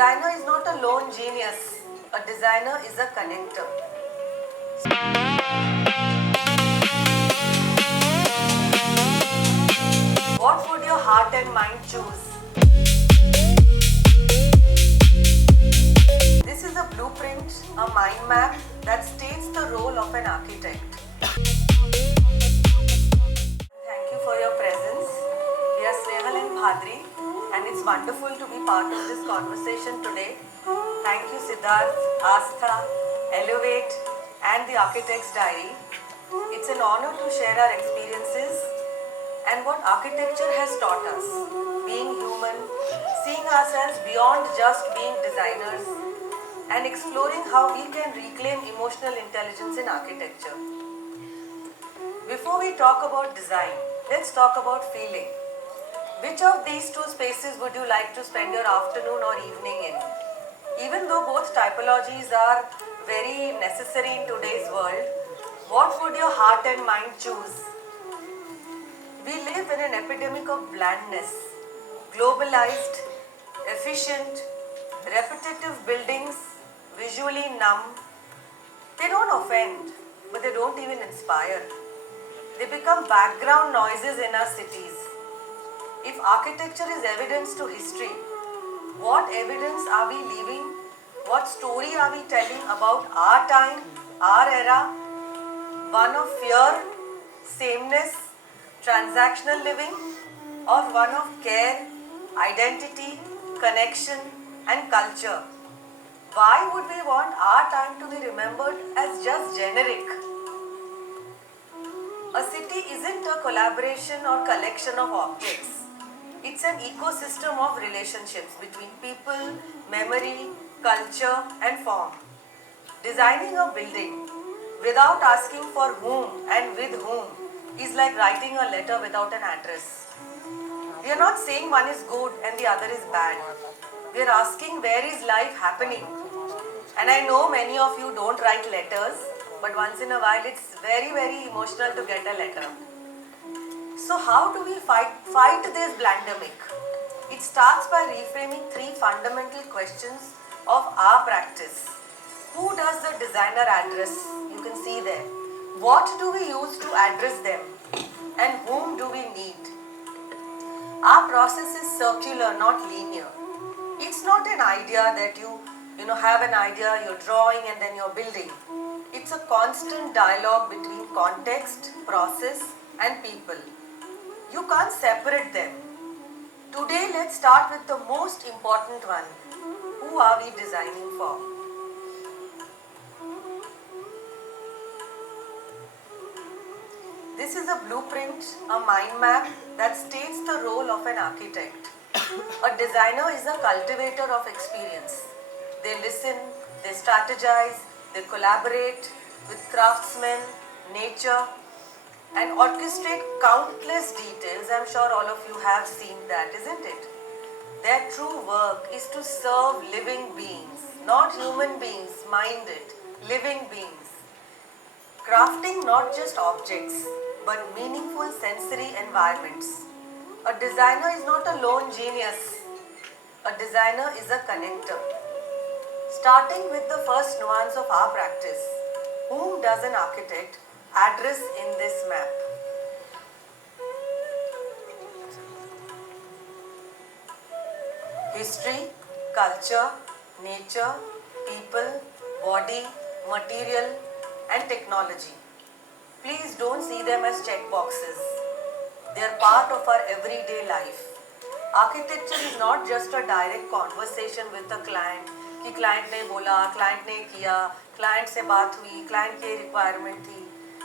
designer is not a lone genius. A designer is a connector. What would your heart and mind choose? This is a blueprint, a mind map that states the role of an architect. Thank you for your presence. We are Elev8 and it's wonderful to be part of this conversation today. Thank you Siddharth, Astha, Elev8 and the Architect's Diary. It's an honor to share our experiences and what architecture has taught us. Being human, seeing ourselves beyond just being designers and exploring how we can reclaim emotional intelligence in architecture. Before we talk about design, let's talk about feeling. Which of these two spaces would you like to spend your afternoon or evening in? Even though both typologies are very necessary in today's world, what would your heart and mind choose? We live in an epidemic of blandness, globalized, efficient, repetitive buildings, visually numb. They don't offend, but they don't even inspire. They become background noises in our cities. If architecture is evidence to history, what evidence are we leaving? What story are we telling about our time, our era? One of fear, sameness, transactional living, or one of care, identity, connection, and culture? Why would we want our time to be remembered as just generic? A city isn't a collaboration or collection of objects. It's an ecosystem of relationships between people, memory, culture, and form. Designing a building without asking for whom and with whom is like writing a letter without an address. We are not saying one is good and the other is bad. We are asking where is life happening. And I know many of you don't write letters, but once in a while it's very, very emotional to get a letter. So how do we fight this blandemic? It starts by reframing three fundamental questions of our practice. Who does the designer address? You can see there. What do we use to address them? And whom do we need? Our process is circular, not linear. It's not an idea that you have an idea, you're drawing and then you're building. It's a constant dialogue between context, process and people. You can't separate them. Today, let's start with the most important one. Who are we designing for? This is a blueprint, a mind map that states the role of an architect. A designer is a cultivator of experience. They listen, they strategize, they collaborate with craftsmen, nature, and orchestrate countless details. I'm sure all of you have seen that, isn't it? Their true work is to serve living beings, not human beings, minded, living beings. Crafting not just objects, but meaningful sensory environments. A designer is not a lone genius. A designer is a connector. Starting with the first nuance of our practice, whom does an architect address in this map? History, culture, nature, people, body, material and technology. Please don't see them as checkboxes. They are part of our everyday life. Architecture is not just a direct conversation with a client कि client ने बोला, client ने किया, client से बात हुई, client की requirement थी.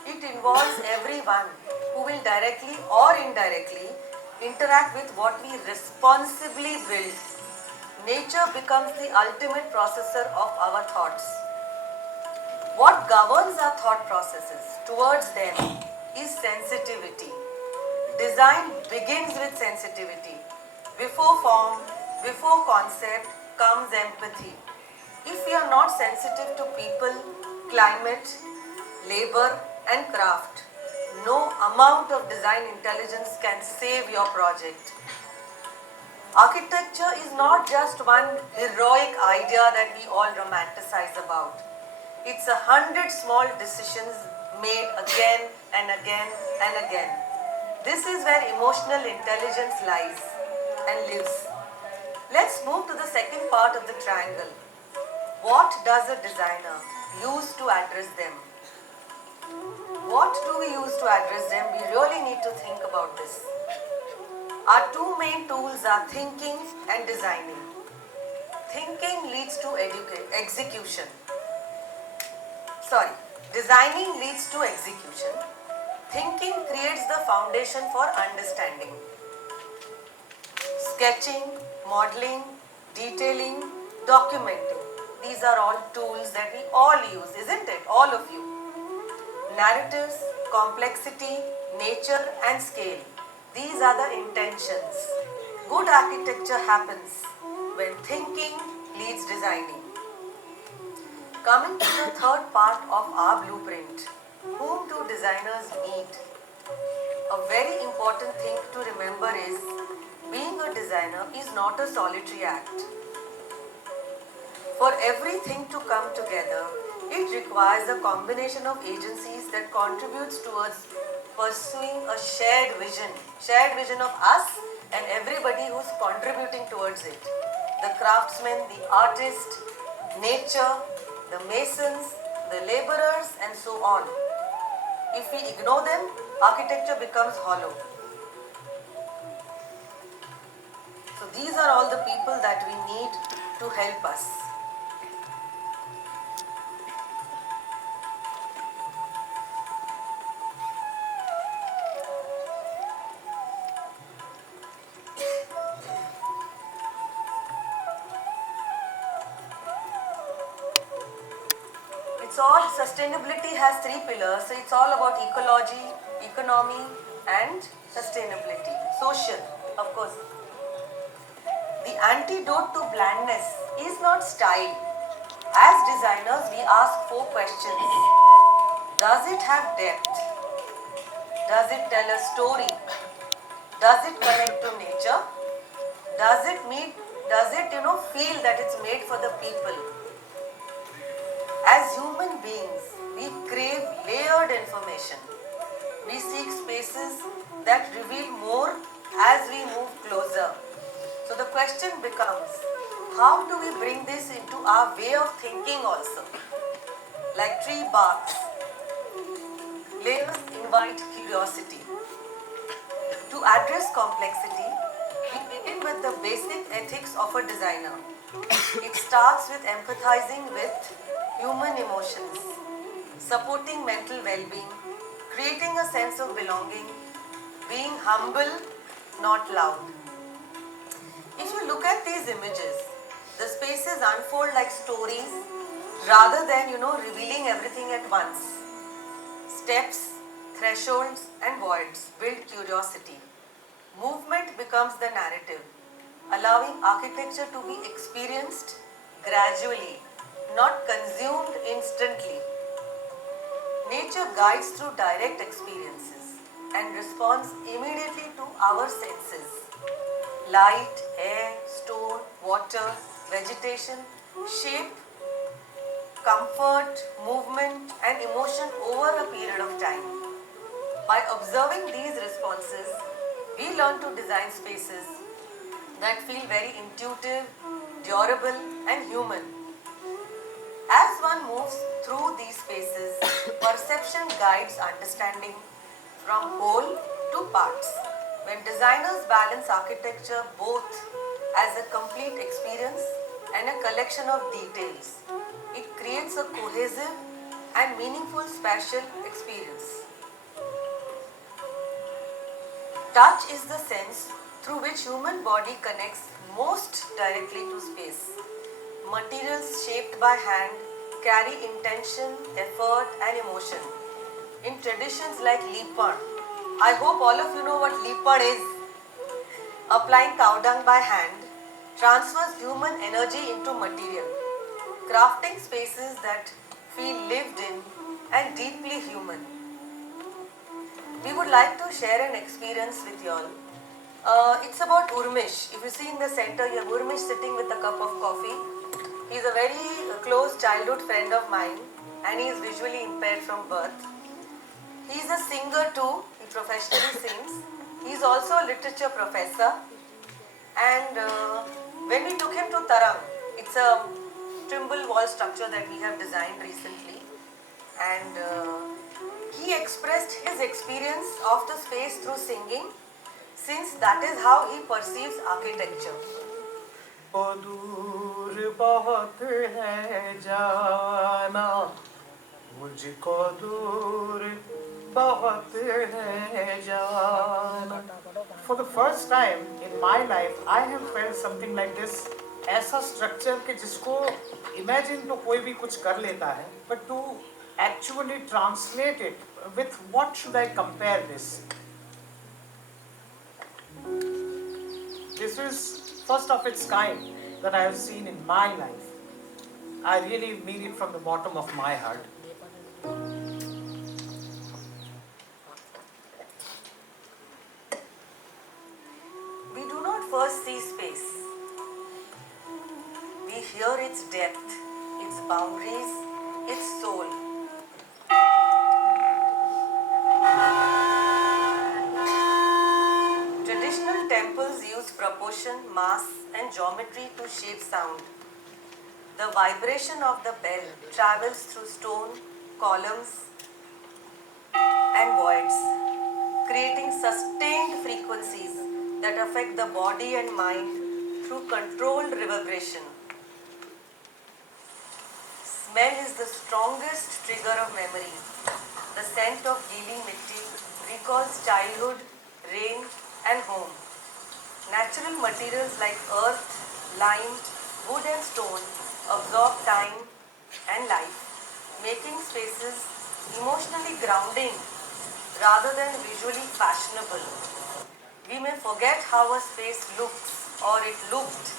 It involves everyone who will directly or indirectly interact with what we responsibly build. Nature becomes the ultimate processor of our thoughts. What governs our thought processes towards them is sensitivity. Design begins with sensitivity. Before form, before concept comes empathy. If we are not sensitive to people, climate, labor and craft, no amount of design intelligence can save your project. Architecture is not just one heroic idea that we all romanticize about. It's 100 small decisions made again and again and again. This is where emotional intelligence lies and lives. Let's move to the second part of the triangle. What does a designer use to address them? What do we use to address them? We really need to think about this. Our two main tools are thinking and designing. Thinking leads to execution. Designing leads to execution. Thinking creates the foundation for understanding. Sketching, modeling, detailing, documenting. These are all tools that we all use, isn't it? All of you. Narratives, complexity, nature and scale. These are the intentions. Good architecture happens when thinking leads designing. Coming to the third part of our blueprint, whom do designers need? A very important thing to remember is being a designer is not a solitary act. For everything to come together, it requires a combination of agencies that contributes towards pursuing a shared vision of us and everybody who's contributing towards it. The craftsman, the artist, nature, the masons, the laborers and so on. If we ignore them, architecture becomes hollow. So these are all the people that we need to help us. Sustainability has three pillars, so it's all about ecology, economy and sustainability. Social, of course. The antidote to blandness is not style. As designers, we ask four questions. Does it have depth? Does it tell a story? Does it connect to nature? Does it feel that it's made for the people? As human beings, we crave layered information. We seek spaces that reveal more as we move closer. So the question becomes, how do we bring this into our way of thinking also? Like tree barks, layers invite curiosity. To address complexity, we begin with the basic ethics of a designer. It starts with empathizing with human emotions, supporting mental well-being, creating a sense of belonging, being humble, not loud. If you look at these images, the spaces unfold like stories rather than, revealing everything at once. Steps, thresholds and voids build curiosity. Movement becomes the narrative, allowing architecture to be experienced gradually, not consumed instantly. Nature guides through direct experiences and responds immediately to our senses. Light, air, stone, water, vegetation shape comfort, movement and emotion over a period of time. By observing these responses, we learn to design spaces that feel very intuitive, durable and human. As one moves through these spaces, perception guides understanding from whole to parts. When designers balance architecture both as a complete experience and a collection of details, it creates a cohesive and meaningful spatial experience. Touch is the sense through which human body connects most directly to space. Materials shaped by hand carry intention, effort and emotion. In traditions like Lipan, I hope all of you know what Lipan is. Applying cow dung by hand transfers human energy into material, crafting spaces that feel lived in and deeply human. We would like to share an experience with you all. It's about Urmish. If you see in the center, you have Urmish sitting with a cup of coffee. He's a very close childhood friend of mine and he is visually impaired from birth. He is a singer too. He professionally sings. He is also a literature professor. And when we took him to Tarang, it's a timber wall structure that we have designed recently. And he expressed his experience of the space through singing, since that is how he perceives architecture. दूर बहुत है जाना मुझको दूर बहुत है जाना. For the first time in my life, I have felt something like this. ऐसा structure कि जिसको imagine तो कोई भी कुछ कर लेता है, but to actually translate it, with what should I compare this? This is first of its kind that I have seen in my life. I really mean it from the bottom of my heart. We do not first see space. We hear its depth, its boundaries, its soul. Traditional temples use proportion, mass, and geometry to shape sound. The vibration of the bell travels through stone, columns, and voids, creating sustained frequencies that affect the body and mind through controlled reverberation. Smell is the strongest trigger of memory. The scent of gili mitti recalls childhood, rain, and home. Natural materials like earth, lime, wood, and stone absorb time and life, making spaces emotionally grounding rather than visually fashionable. We may forget how a space looks or it looked,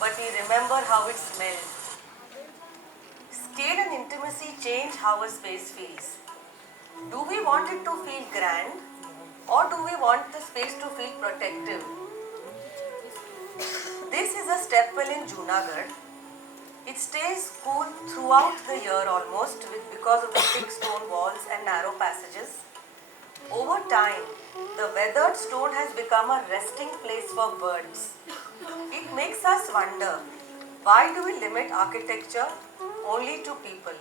but we remember how it smelled. Scale and intimacy change how a space feels. Do we want it to feel grand or do we want the space to feel protective? This is a step well in Junagadh. It stays cool throughout the year almost because of the thick stone walls and narrow passages. Over time, the weathered stone has become a resting place for birds. It makes us wonder, why do we limit architecture only to people?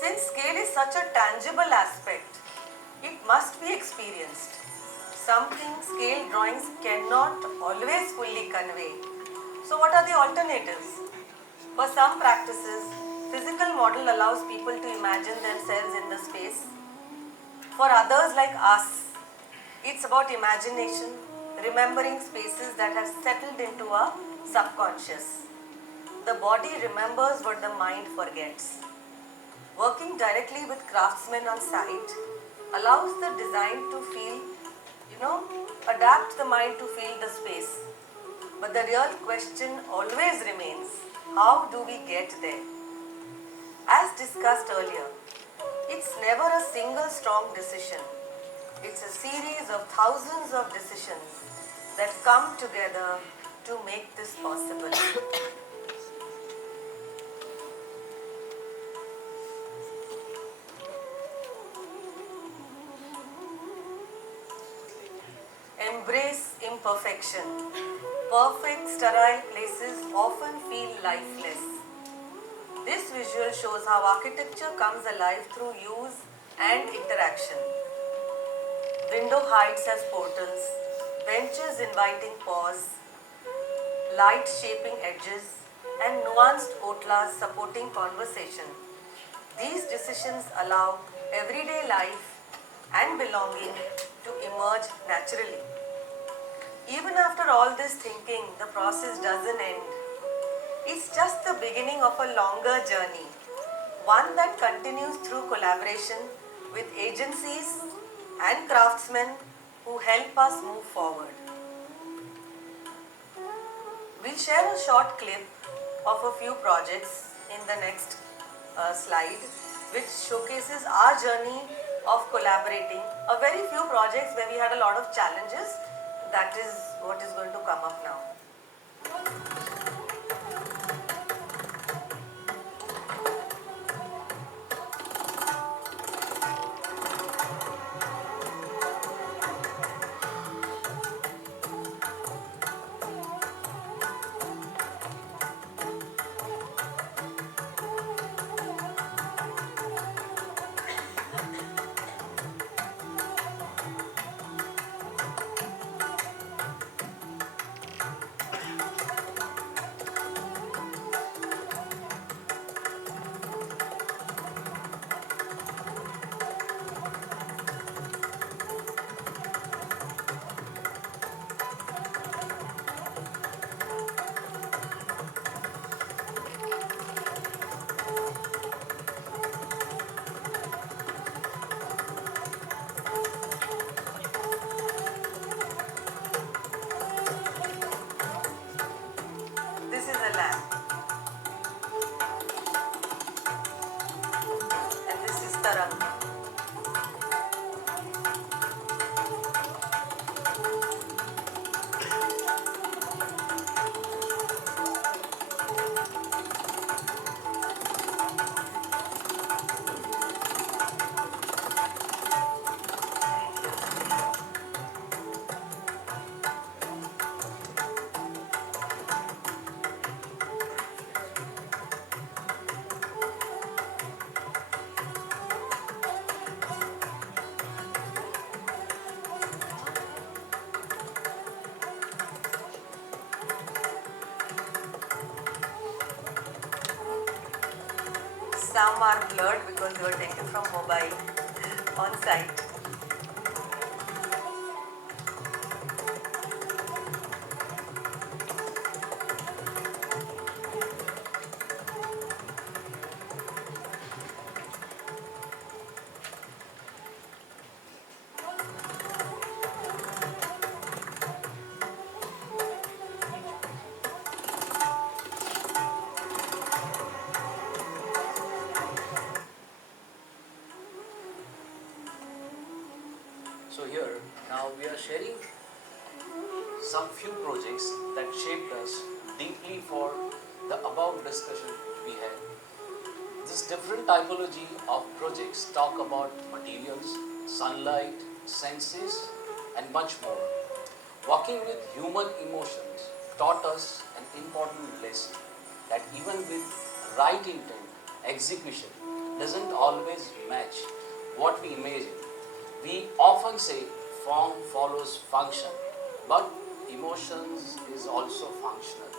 Since scale is such a tangible aspect, it must be experienced. Something scale drawings cannot always fully convey. So what are the alternatives? For some practices, physical model allows people to imagine themselves in the space. For others like us, it's about imagination, remembering spaces that have settled into our subconscious. The body remembers what the mind forgets. Working directly with craftsmen on site allows the design to feel, adapt the mind to feel the space. But the real question always remains, how do we get there? As discussed earlier, it's never a single strong decision. It's a series of thousands of decisions that come together to make this possible. Embrace imperfection. Perfect, sterile places often feel lifeless. This visual shows how architecture comes alive through use and interaction. Window heights as portals, benches inviting pause, light shaping edges, and nuanced otlas supporting conversation. These decisions allow everyday life and belonging to emerge naturally. Even after all this thinking, the process doesn't end. It's just the beginning of a longer journey, one that continues through collaboration with agencies and craftsmen who help us move forward. We'll share a short clip of a few projects in the next slide, which showcases our journey of collaborating. A very few projects where we had a lot of challenges, That is what is going to come up now. This is a lamp, and this is Tarang. Some are blurred because they were taken from mobile on site. So here, now we are sharing some few projects that shaped us deeply for the above discussion we had. This different typology of projects talk about materials, sunlight, senses, and much more. Working with human emotions taught us an important lesson that even with right intent, execution doesn't always match what we imagine. We often say form follows function, but emotions is also functional.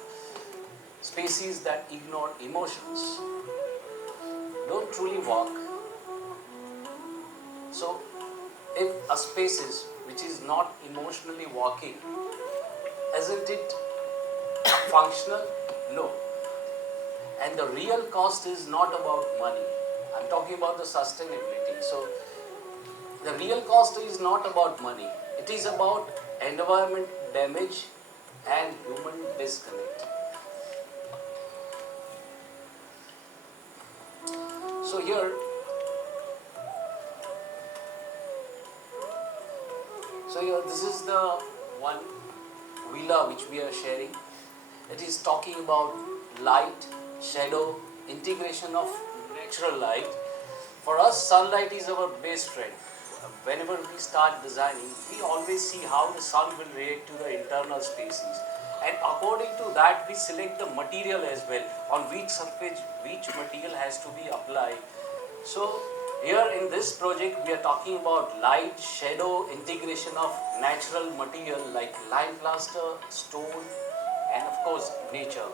Species that ignore emotions don't truly work. So, if a species which is not emotionally working, isn't it functional? No. And the real cost is not about money. I'm talking about the sustainability. So, the real cost is not about money. It is about environment damage and human disconnect. So here, this is the one villa which we are sharing. It is talking about light, shadow, integration of natural light. For us, sunlight is our best friend. Whenever we start designing, we always see how the sun will react to the internal species. And according to that, we select the material as well, on which surface which material has to be applied. So here in this project, we are talking about light, shadow, integration of natural material like lime plaster, stone, and of course nature.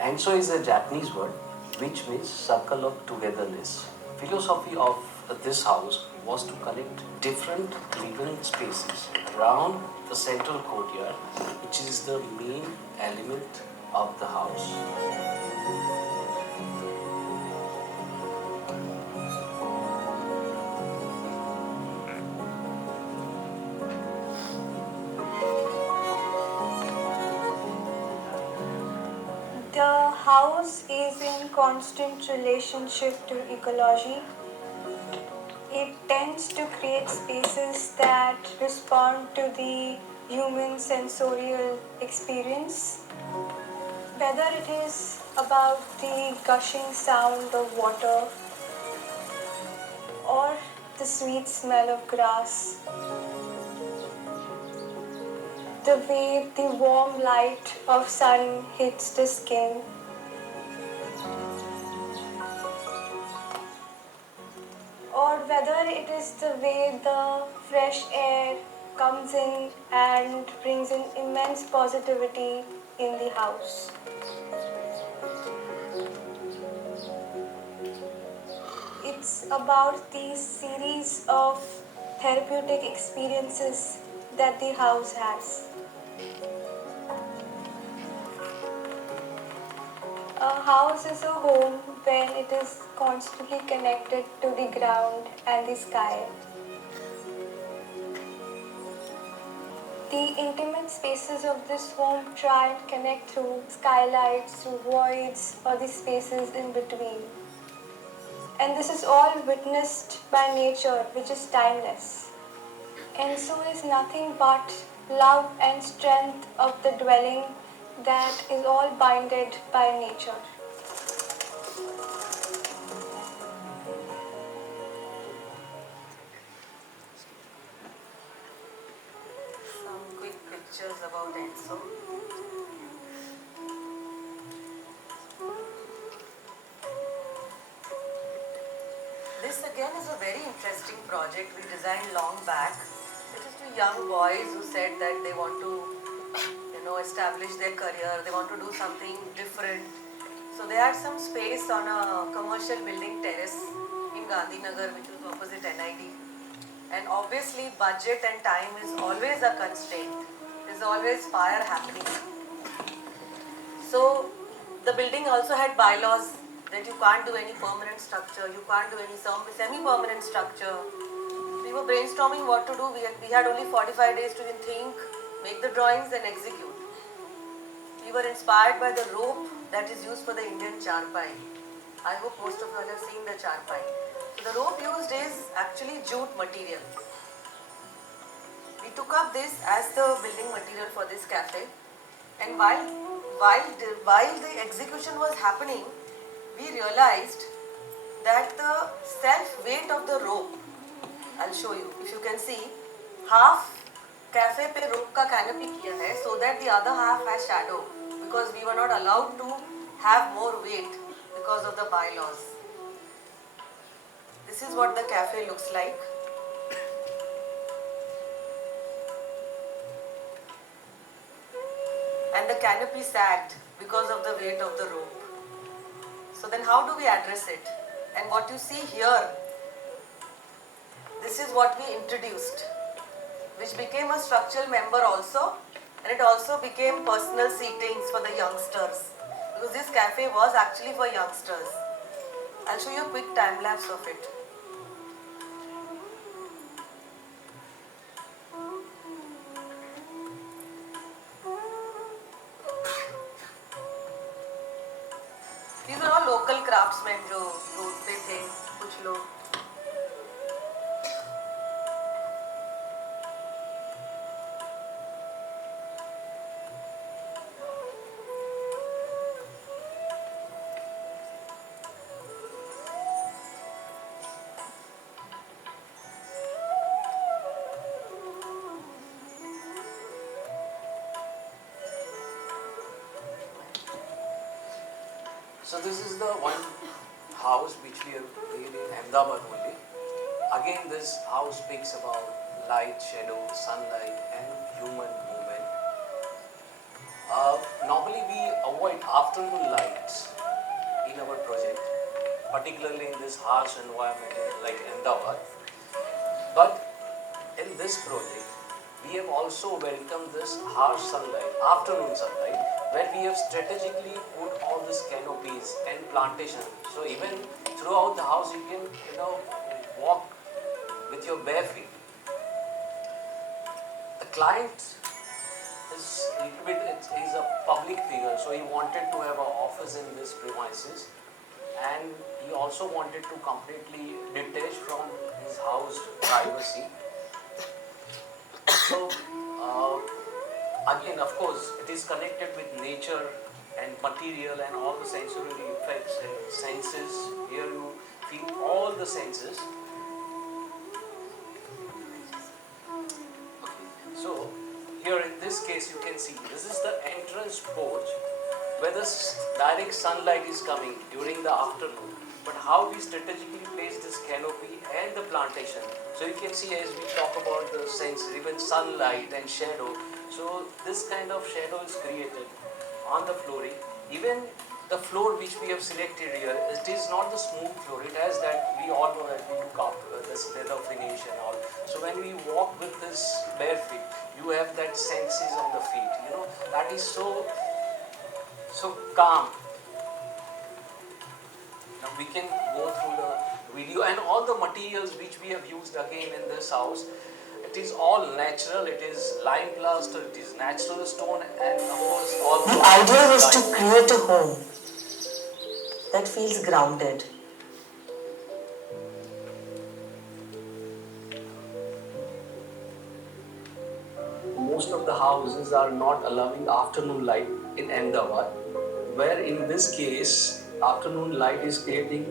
Anso is a Japanese word which means circle of togetherness. Philosophy of this house was to connect different living spaces around the central courtyard, which is the main element of the house. house is in constant relationship to ecology. It tends to create spaces that respond to the human sensorial experience. Whether it is about the gushing sound of water or the sweet smell of grass, the way the warm light of sun hits the skin, or whether it is the way the fresh air comes in and brings in immense positivity in the house. It's about these series of therapeutic experiences that the house has. A house is a home when it is constantly connected to the ground and the sky. The intimate spaces of this home try and connect through skylights, through voids, or the spaces in between. And this is all witnessed by nature, which is timeless. And so is nothing but love and strength of the dwelling that is all binded by nature. Some quick pictures about Enso. This again is a very interesting project we designed long back. It is two young boys who said that they want to, establish their career. They want to do something different. So they had some space on a commercial building terrace in Gandhinagar, which was opposite NID. And obviously, budget and time is always a constraint. There's always fire happening. So the building also had bylaws that you can't do any permanent structure, you can't do any semi-permanent structure. We were brainstorming what to do. We had only 45 days to even think, make the drawings and execute. We were inspired by the rope that is used for the Indian charpai. I hope most of you all have seen the charpai. So the rope used is actually jute material. We took up this as the building material for this cafe, and while the execution was happening, we realized that the self-weight of the rope, I'll show you, if you can see, half cafe pe rope ka canopy kiya hai so that the other half has shadow, because we were not allowed to have more weight because of the bylaws. This is what the cafe looks like. And the canopy sagged because of the weight of the rope. So then how do we address it? And what you see here, this is what we introduced, which became a structural member also, and it also became personal seatings for the youngsters, because this cafe was actually for youngsters. I'll show you a quick time lapse of it. These are all local craftsmen जो road पे थे कुछ लोग. So this is the one house which we have made in Ahmedabad only. Again, this house speaks about light, shadow, sunlight and human movement. Normally we avoid afternoon lights in our project, particularly in this harsh environment like Ahmedabad. But in this project, we have also welcomed this harsh sunlight, afternoon sunlight, where we have strategically put all these canopies and plantation. So even throughout the house, you can walk with your bare feet. The client is is little bit, he's a public figure, so he wanted to have an office in this premises, and he also wanted to completely detach from his house privacy. So again, of course, it is connected with nature and material and all the sensory effects and senses. Here you feel all the senses. So here in this case you can see this is the entrance porch where the direct sunlight is coming during the afternoon. But how we strategically place this canopy and the plantation. So you can see as we talk about the sense, even sunlight and shadow. So this kind of shadow is created on the flooring. Even the floor which we have selected here, it is not the smooth floor. It has that, we all know that we look up this leather finish and all. So when we walk with this bare feet, you have that senses on the feet. You know, that is so calm. Now we can go through the video and all the materials which we have used again in this house. It is all natural, it is lime plaster, it is natural stone, and of course all the idea was to create a home that feels grounded. Most of the houses are not allowing afternoon light in Ahmedabad, where in this case afternoon light is creating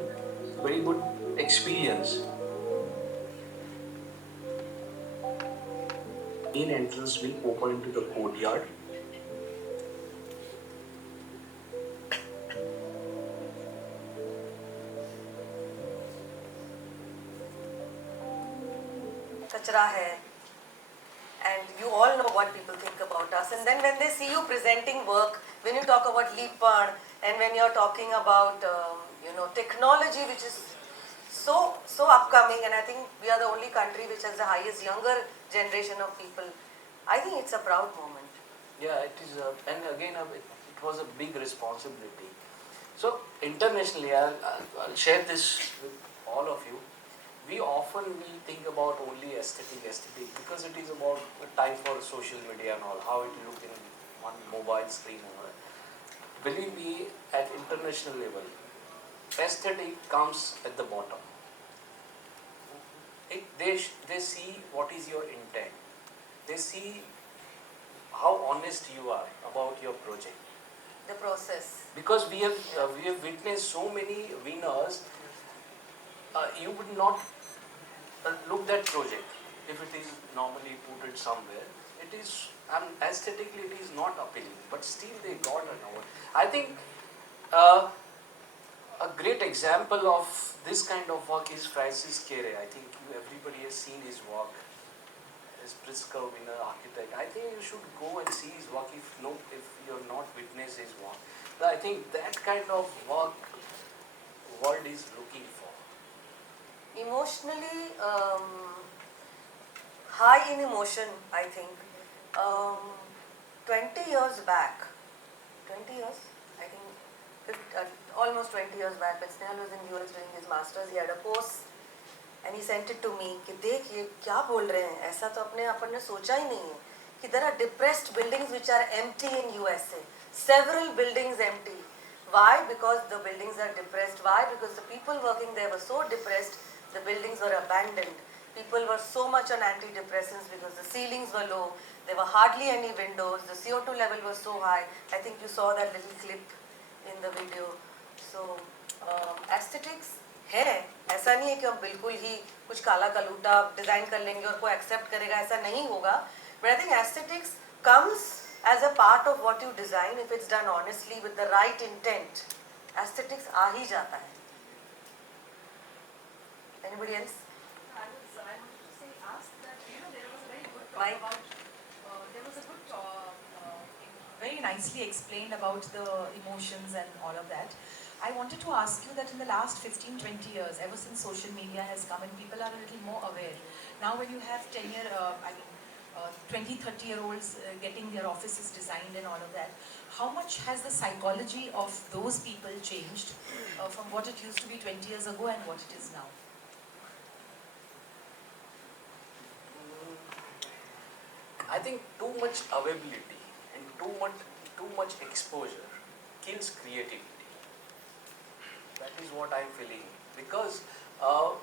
very good experience. Main entrance will open into the courtyard. Kachra hai. And you all know what people think about us. And then when they see you presenting work, when you talk about Lipan, and when you're talking about technology, which is so upcoming, and I think we are the only country which has the highest younger generation of people. I think it's a proud moment. Yeah, it is, and again, it was a big responsibility. So internationally, I'll share this with all of you. We often think about only aesthetic because it is about the time for social media and all, how it look in one mobile screen and all. Believe me, at international level, aesthetic comes at the bottom. They see what is your intent. They see how honest you are about your project. The process. Because we have witnessed so many winners, you would not look that project if it is normally put it somewhere. It is aesthetically it is not appealing, but still they got an award. I think a great example of this kind of work is Francis Kere. I think everybody has seen his work. His Pritzker winner architect. I think you should go and see his work if you have not witnessed his work. But I think that kind of work world is looking for. Emotionally high in emotion, I think. 20 years back, 20 years, I think almost 20 years back, when Snehal was in US doing his masters, he had a post and he sent it to me कि देख ये क्या बोल रहे हैं, ऐसा तो अपन ने सोचा ही नहीं है कि there are depressed buildings which are empty in USA, several buildings empty. Why? Because the buildings are depressed. Why? Because the people working there were so depressed, the buildings were abandoned. People were so much on antidepressants because the ceilings were low, there were hardly any windows, the CO2 level was so high. I think you saw that little clip in the video. So aesthetics है, ऐसा नहीं है कि हम बिल्कुल ही कुछ काला कलूटा design कर लेंगे और कोई एक्सेप्ट करेगा, ऐसा नहीं होगा. But I think aesthetics comes as a part of what you design if it's done honestly with the right intent. Aesthetics आ ही जाता है. Anybody else? I wanted to say, ask that, there was a very good talk Mike? about, there was a good very nicely explained about the emotions and all of that. I wanted to ask you that in the last 15-20 years, ever since social media has come and people are a little more aware, now when you have 20-30-year-olds getting their offices designed and all of that, how much has the psychology of those people changed from what it used to be 20 years ago and what it is now? I think too much availability. too much exposure kills creativity. That is what I'm feeling. Because, now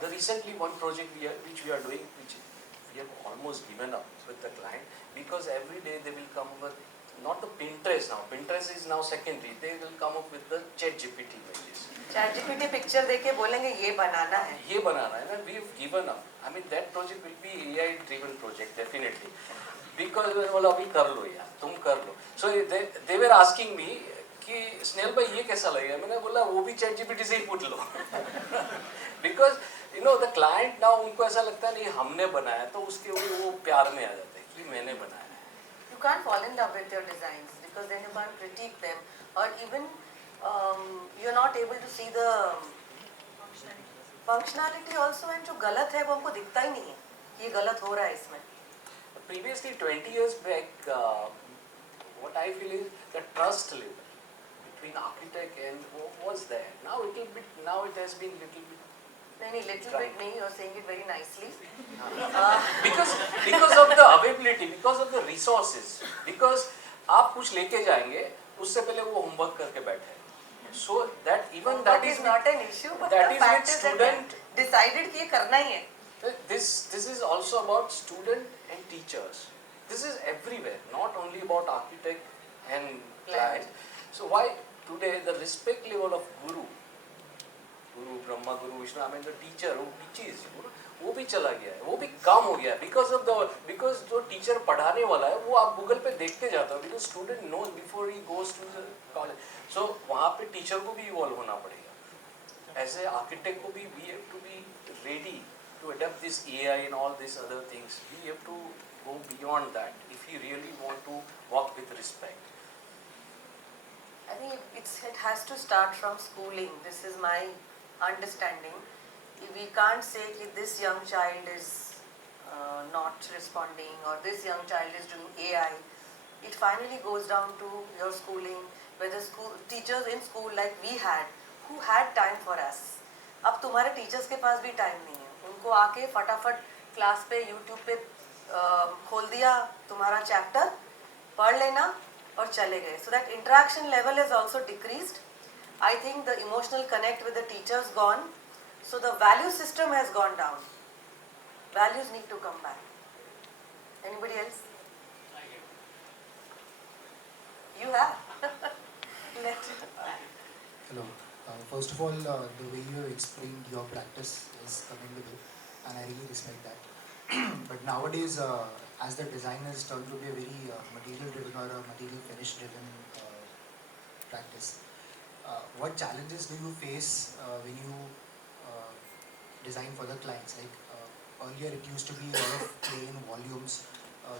the recently one project which we are doing, which we have almost given up with the client, because every day they will come with, not the Pinterest now, Pinterest is now secondary, they will come up with the ChatGPT images. ChatGPT picture देख के बोलेंगे ये बनाना है. ये बनाना है ना, we've given up. I mean that project will be AI driven project definitely. Because बोला अभी कर लो यार, तुम कर लो. So they were asking me कि स्नेल भाई ये कैसा लगेगा? मैंने बोला वो भी ChatGPT से ही पूछ लो. Because the client now उनको ऐसा लगता है नहीं हमने बनाया, तो उसके वो प्यार में आ जाते हैं कि मैंने बनाया है. You can't fall in love with your designs because then you can't critique them, or even you're not able to see the functionality also, and जो गलत है वो हमको दिखता ही नहीं है कि ये गलत हो रहा है इसमें. Previously 20 years back, what I feel is the trust level between architect and was there. Now it has been little bit. नहीं little bit नहीं, you're saying it very nicely. because of the availability, because of the resources, because आप कुछ लेके जाएंगे उससे पहले वो homework करके बैठे. So that even that is not an issue, but that the is fact with is that student. decided कि ये करना ही है. This is also about student and teachers. This is everywhere, not only about architect and client. So why today the respect level of Guru, Brahma, Guru, Vishnu, I mean the teacher who teaches you, वो भी चला गया है, वो भी कम हो गया है because जो टीचर पढ़ाने वाला है वो आप गूगल पे देख के जाता हो, because student knows before he goes to the college. So वहाँ पे टीचर को भी इवॉल्व होना पड़ेगा. As a architect को भी we have to be ready to adapt this AI and all these other things. We have to go beyond that if we really want to walk with respect. I think it has to start from schooling. This is my understanding. We can't say that this young child is not responding or this young child is doing AI. It finally goes down to your schooling, whether teachers in school like we had, who had time for us. अब तुम्हारे teachers के पास भी time नहीं है, उनको आके फटाफट class पे यूट्यूब पे खोल दिया तुम्हारा चैप्टर, पढ़ लेना और चले गए. So that interaction level has also decreased. I think the emotional connect with the teachers gone. So the value system has gone down. Values need to come back. Anybody else? You have. Hello. First of all, the way you have explained your practice is commendable, and I really respect that. But nowadays, as the design has turned to be a very material-driven or a material finish-driven practice, what challenges do you face when you design for the clients? Like earlier, it used to be a lot of play in volumes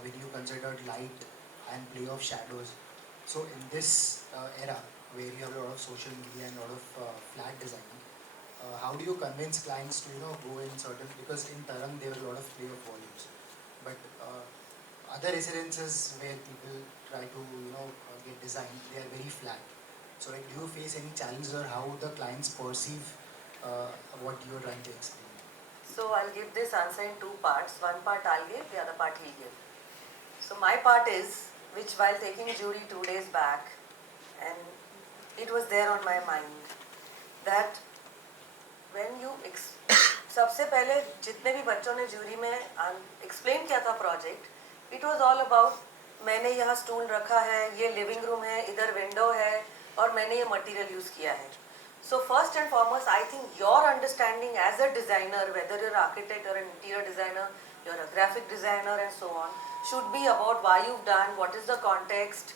when you considered light and play of shadows. So in this era, where you have a lot of social media and a lot of flat designing, how do you convince clients to go in certain, because in Tarang there were a lot of play of volumes, but other residences where people try to get design, they are very flat. So like, do you face any challenges, or how the clients perceive what you are trying to explain? So I'll give this answer in two parts. One part I'll give, the other part he'll give. So my part is, which while taking jury 2 days back, and it was there on my mind, that when you सबसे पहले जितने भी बच्चों ने jury में explain किया था project, it was all about मैंने यहाँ स्टूल रखा है, ये लिविंग रूम है, इधर विंडो है और मैंने ये मटेरियल यूज़ किया है. So first and foremost, I think your understanding as a designer, whether you're an architect or an interior designer, you're a graphic designer and so on, should be about why you've done, what is the context,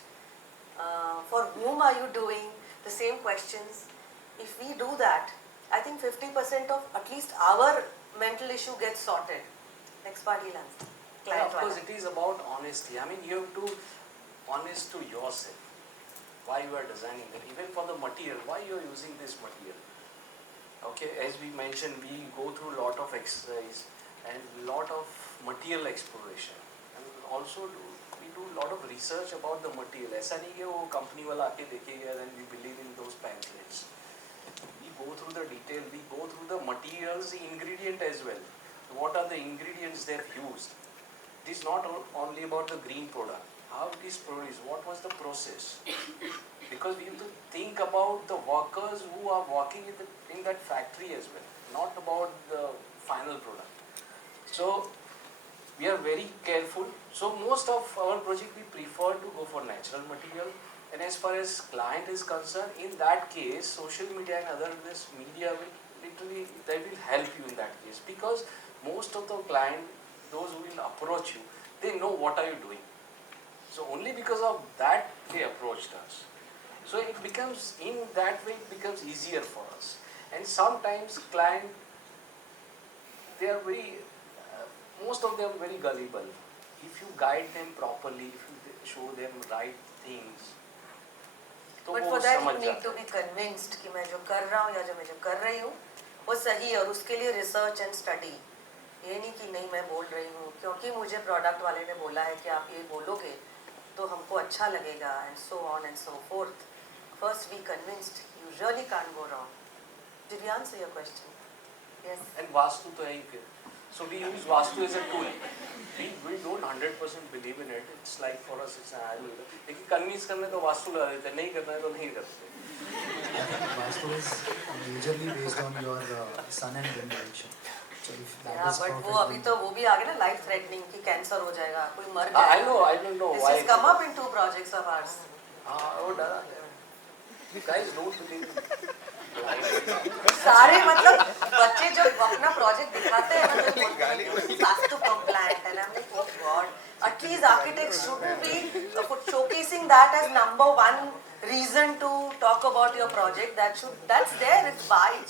for whom are you doing, the same questions. If we do that, I think 50% of at least our mental issue gets sorted. Next part he'll answer. Yeah, of course, it is about honesty. I mean, you have to honest to yourself. Why you are designing it, even for the material, why you are using this material. Okay, as we mentioned, we go through a lot of exercise and lot of material exploration, and also we do a lot of research about the material. ऐसा नहीं कि वो company वाला आके देखेगा and we believe in those pamphlets. We go through the detail, we go through the materials, the ingredient as well. What are the ingredients they have used? It is not only about the green product. how it is produced, what was the process. Because we have to think about the workers who are working in that factory as well, not about the final product. So we are very careful. So most of our project we prefer to go for natural material. And as far as client is concerned, in that case, social media and other this media will literally, they will help you in that case, because most of the client, those who will approach you, they know what are you doing. So only because of that they approached us. So it becomes, in that way, it becomes easier for us. And sometimes client, they are very, most of them very gullible. If you guide them properly, if you show them right things, तो But वो for that समझ you need जाते to हैं. be convinced कि मैं जो कर रहा हूँ या जो मैं जो कर रही हूँ वो सही है, और उसके लिए रिसर्च एंड स्टडी. ये नहीं कि नहीं मैं बोल रही हूँ क्योंकि मुझे प्रोडक्ट वाले ने बोला है कि आप ये बोलोगे तो हमको अच्छा लगेगा, and so on and so fourth. First be convinced. You really can't go wrong. Did we answer your question? Yes. And Vastu तो है ही फिर. So we use Vastu as a tool. We don't 100% believe in it. It's like for us it's an idol. लेकिन convince करने तो Vastu लगा देते हैं, नहीं करना है तो नहीं करते. Vastu is majorly based on your sun and wind direction. So if that Yeah, is but perfect, वो अभी then- तो वो भी आ गया ना, लाइफ थ्रेटनिंग कि कैंसर हो जाएगा, कोई मर I जाएगा. know, I don't know This why. has come up in 2 projects of ours. हाँ, वो डरा है. You guys don't believe. सारे मतलब बच्चे जब अपना प्रोजेक्ट दिखाते हैं ना तो बोलते हैं vastu compliant, and I'm like, oh God, at least architects shouldn't be showcasing that as number one reason to talk about your project. That's there. It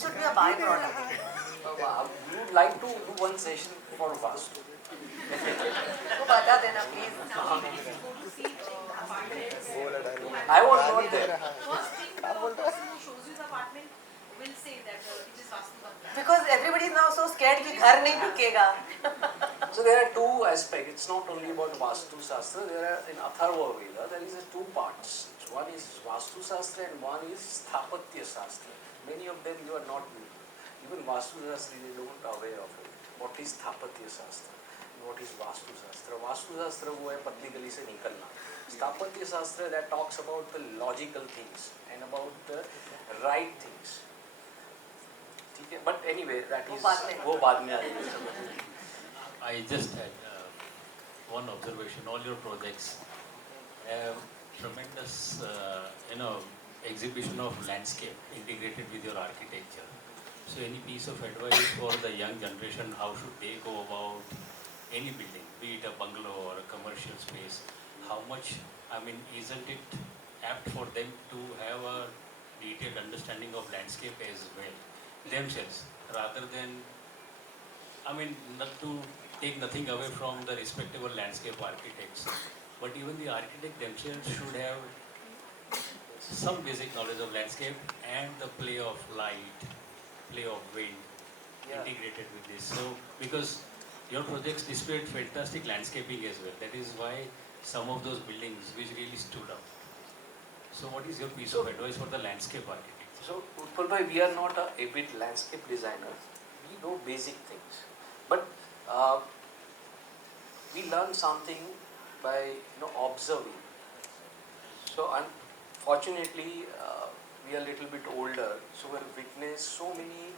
should be a byproduct. We would like to do one session for Vastu. तो बता देना please. I was not there. First thing, the person who shows you the apartment will say that it is Vastu compliant. Because everybody is now so scared कि घर नहीं बिकेगा. So there are two aspects. It's not only about Vastu Shastra. There are, in Atharva Veda, there is 2 parts. One is Vastu Shastra and one is Sthapatya Shastra. Many of them you are not, even Vastu Shastra, they don't aware of it. What is Sthapatya Shastra? And what is Vastu Shastra? Vastu Shastra वो है पतली गली से निकलना. Sthapatya Shastra, that talks about the logical things and about the right things. ठीक है? But anyway, that is वो बाद में आएगा. I just had one observation. All your projects have tremendous, exhibition of landscape integrated with your architecture. So, any piece of advice for the young generation, how should they go about any building, be it a bungalow or a commercial space? How much, isn't it apt for them to have a detailed understanding of landscape as well themselves, rather than, not to take nothing away from the respectable landscape architects, but even the architect themselves should have some basic knowledge of landscape and the play of light, play of wind, integrated with this. So, because your projects displayed fantastic landscaping as well, that is why some of those buildings which really stood out. So, what is your piece of advice for the landscape architects? So, Utpal bhai, we are not a avid landscape designer. We know basic things, but we learn something by observing. So, unfortunately, we are a little bit older, so we have witnessed so many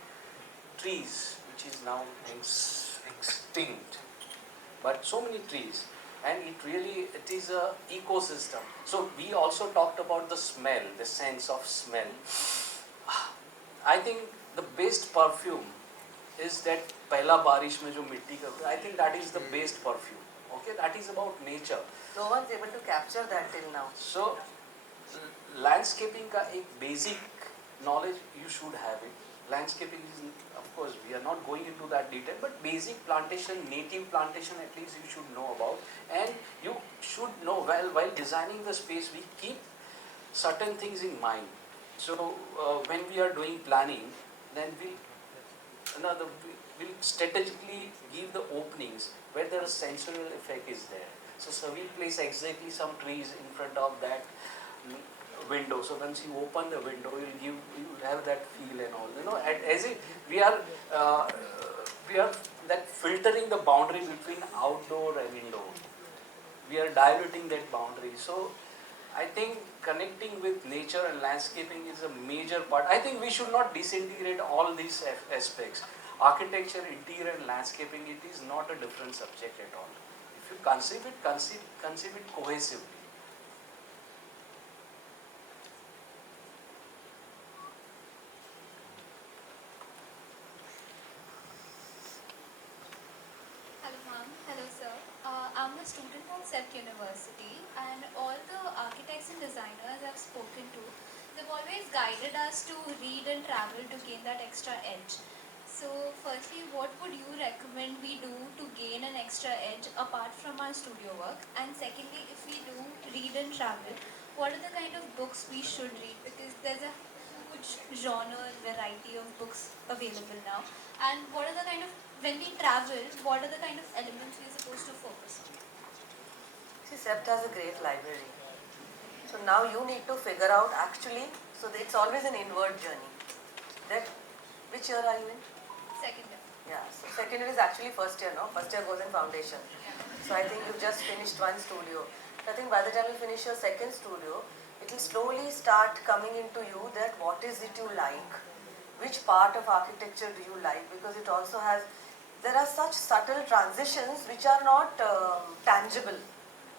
trees which is now extinct, but so many trees, and it is a ecosystem. So we also talked about the smell, the sense of smell. I think the best perfume is that pehla barish mein jo mitti ka, I think that is the best perfume. Okay, that is about nature. No one's able to capture that till now. So landscaping ka ek basic knowledge you should have it. Landscaping is, of course, we are not going into that detail, but basic plantation, native plantation at least you should know about, and you should know while designing the space we keep certain things in mind. So when we are doing planning, then we'll strategically give the openings where the sensorial effect is there. So we'll place exactly some trees in front of that window. So once you open the window, you have that feel and all. As if we are that filtering the boundary between outdoor and indoor. we are diluting that boundary. So I think connecting with nature and landscaping is a major part. I think we should not disintegrate all these aspects. Architecture, interior and landscaping, it is not a different subject at all. If you conceive it cohesively. Hello ma'am, hello sir. I'm a student at CEPT University and all the architects and designers I've spoken to, they've always guided us to read and travel to gain that extra edge. So firstly, what would you recommend we do to gain an extra edge apart from our studio work? And secondly, if we do read and travel, what are the kind of books we should read? Because there's a huge genre variety of books available now. And what are the kind of, when we travel, what are the kind of elements we're supposed to focus on? See, CEPT has a great library. So now you need to figure out actually, so it's always an inward journey. That, which year are you in? Second year. Yeah, so second year is actually first year, no? First year goes in foundation. So I think you've just finished one studio. So I think by the time you finish your second studio, it will slowly start coming into you that what is it you like? Which part of architecture do you like? Because it also has, there are such subtle transitions which are not tangible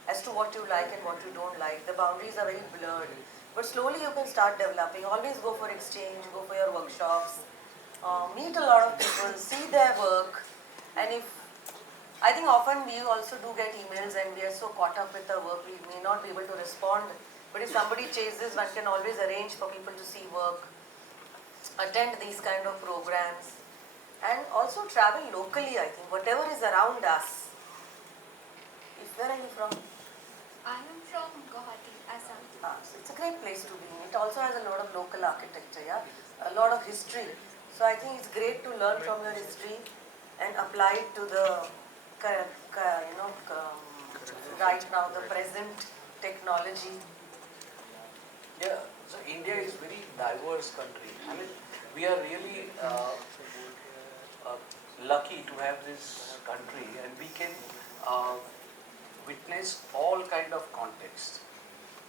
as to what you like and what you don't like. The boundaries are very blurred. But slowly you can start developing. Always go for exchange, go for your workshops, meet a lot of people, see their work. And if, I think often we also do get emails and we are so caught up with the work, we may not be able to respond. But if somebody chases, one can always arrange for people to see work, attend these kind of programs, and also travel locally, I think, whatever is around us. Where are you from? I am from Guwahati, Assam. So it's a great place to be in. It also has a lot of local architecture, yeah, a lot of history. So I think it's great to learn from your history and apply it to the, right now, the present technology. Yeah, so India is very diverse country. I mean, we are really lucky to have this country, and we can witness all kind of context.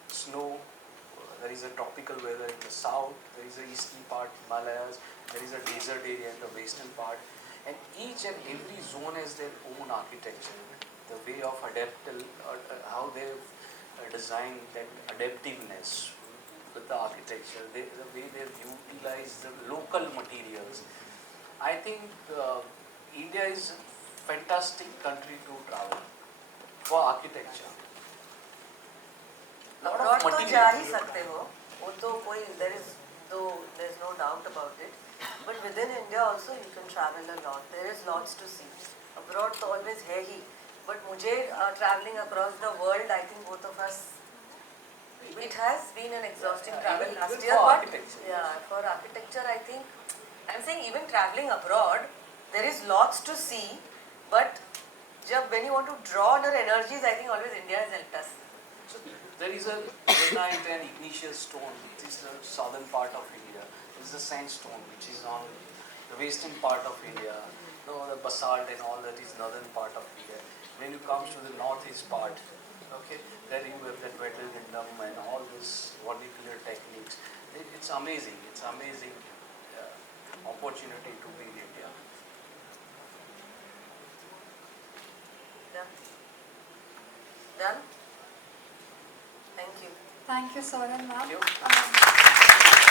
Snow, there is a tropical weather in the south, there is a eastern part, Himalayas, there is a desert area in the western part, and each and every zone has their own architecture, the way of how they design that adaptiveness with the architecture, the way they utilize the local materials. I think India is a fantastic country to travel for architecture. Abroad तो जा ही सकते हो, वो तो कोई there is no doubt about it. But within India also you can travel a lot. There is lots to see. Abroad तो always है ही. But मुझे traveling across the world, I think both of us, it has been an exhausting travel last year. For but architecture. yeah, for architecture, I think, I'm saying even traveling abroad, there is lots to see. But when you want to draw on your energies, I think always India has helped us. So there is a granite and igneous stone, which is the southern part of India. There is a sandstone, which is on the western part of India. The basalt and all that is northern part of India. When you come to the northeast part, okay, there you have that Vetternam and all this vernacular techniques. It's amazing. It's amazing opportunity to be in India. Yeah. Done? Thank you. Thank you, sir and ma'am. Thank you.